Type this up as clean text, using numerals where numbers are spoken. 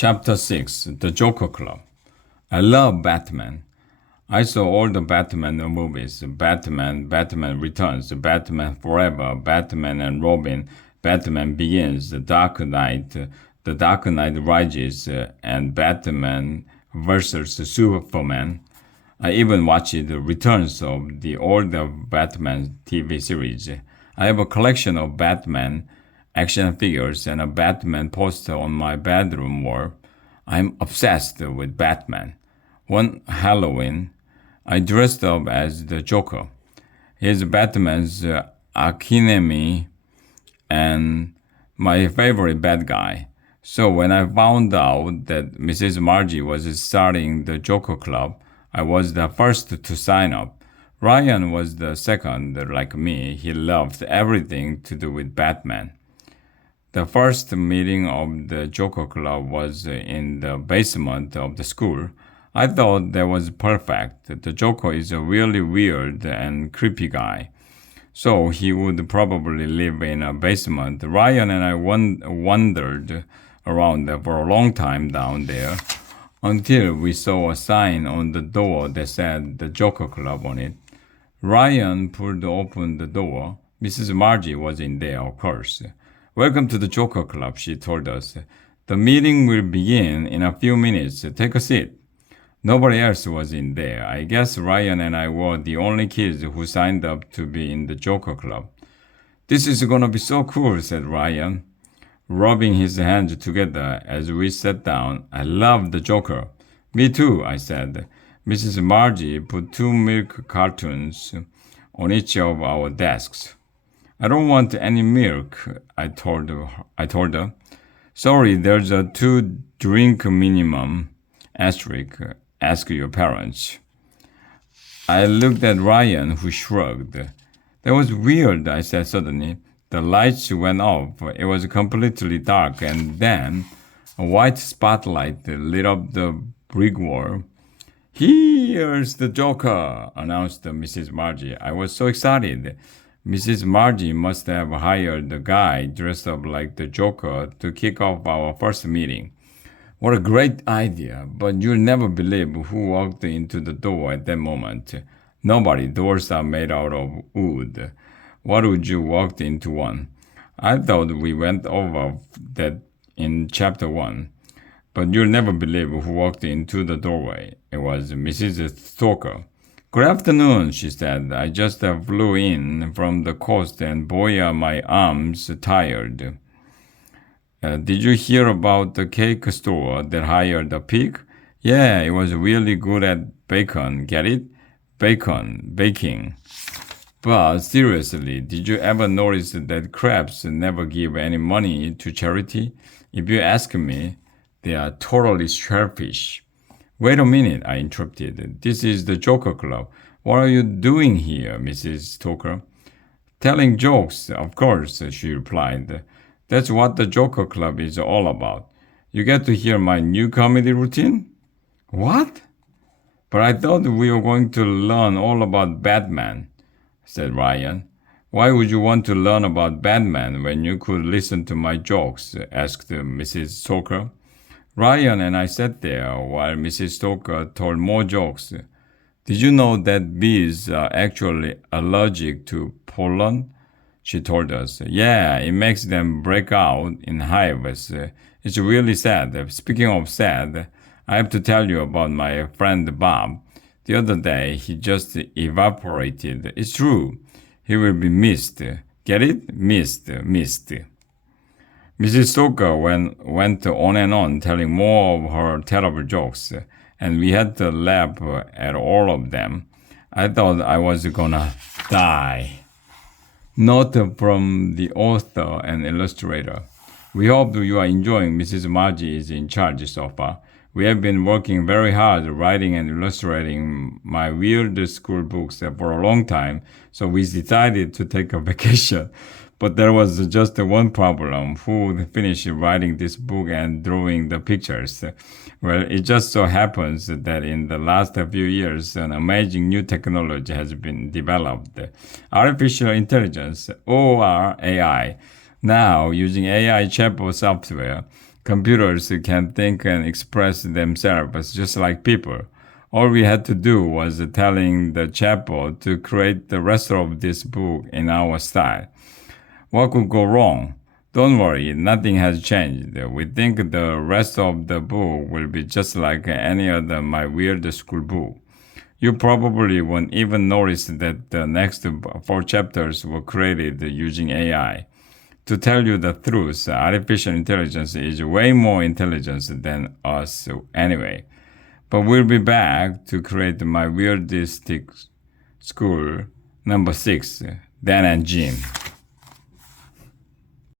Chapter 6 The Joker Club. I love Batman. I saw all the Batman movies Batman Returns, Batman Forever, Batman and Robin, Batman Begins, The Dark Knight Rises, and Batman vs. Superman. I even watched the returns of the older Batman TV series. I have a collection of Batman action figures and a Batman poster on my bedroom wall. I'm obsessed with Batman. One Halloween, I dressed up as the Joker. He's Batman's archenemy and my favorite bad guy. So when I found out that Mrs. Margie was starting the Joker Club, I was the first to sign up. Ryan was the second, like me. He loved everything to do with Batman. The first meeting of the Joker Club was in the basement of the school. I thought that was perfect. The Joker is a really weird and creepy guy, so he would probably live in a basement. Ryan and I wandered around for a long time down there until we saw a sign on the door that said the Joker Club on it. Ryan pulled open the door. Mrs. Margie was in there, of course. "Welcome to the Joker Club," she told us. "The meeting will begin in a few minutes. Take a seat." Nobody else was in there. I guess Ryan and I were the only kids who signed up to be in the Joker Club. "This is gonna be so cool," said Ryan, rubbing his hands together as we sat down. "I love the Joker." "Me too," I said. Mrs. Margie put 2 milk cartons on each of our desks. "I don't want any milk," I told her. "Sorry, there's a 2-drink minimum. Asterisk, ask your parents." I looked at Ryan, who shrugged. "That was weird," I said suddenly. The lights went off. It was completely dark, and then a white spotlight lit up the brick wall. "Here's the Joker," announced Mrs. Margie. I was so excited. Mrs. Margie must have hired the guy dressed up like the Joker to kick off our first meeting. What a great idea, but you'll never believe who walked into the door at that moment. Nobody. Doors are made out of wood. What would you walk into one? I thought we went over that in chapter 1. But you'll never believe who walked into the doorway. It was Mrs. Stoker. "Good afternoon," she said. "I just flew in from the coast and boy are my arms tired. Did you hear about the cake store that hired a pig? Yeah, it was really good at bacon. Get it? Baking. But seriously, did you ever notice that crabs never give any money to charity? If you ask me, they are totally selfish." "Wait a minute," I interrupted. "This is the Joker Club. What are you doing here, Mrs. Stoker?" "Telling jokes, of course," she replied. "That's what the Joker Club is all about. You get to hear my new comedy routine." "What?" "But I thought we were going to learn all about Batman," said Ryan. "Why would you want to learn about Batman when you could listen to my jokes?" asked Mrs. Stoker. Ryan and I sat there while Mrs. Stoker told more jokes. "Did you know that bees are actually allergic to pollen?" she told us. "Yeah, it makes them break out in hives. It's really sad." Speaking of sad, I have to tell you about my friend Bob. The other day, he just evaporated. It's true. He will be missed. Get it? Missed. Mrs. Stoker went on and on, telling more of her terrible jokes, and we had to laugh at all of them. I thought I was gonna die. Note from the author and illustrator. We hope you are enjoying Mrs. Margie is in charge so far. We have been working very hard writing and illustrating my weird school books for a long time, so we decided to take a vacation. But there was just one problem. Who would finish writing this book and drawing the pictures? Well, it just so happens that in the last few years, an amazing new technology has been developed. Artificial intelligence, or AI. Now, using AI chatbot software, Computers can think and express themselves just like people. All we had to do was telling the chatbot to create the rest of this book in our style. What could go wrong? Don't worry, nothing has changed. We think the rest of the book will be just like any other My Weird School book. You probably won't even notice that the next 4 chapters were created using AI. To tell you the truth, artificial intelligence is way more intelligent than us anyway. But we'll be back to create My Weirdtastic School number 6, Dan and Jim.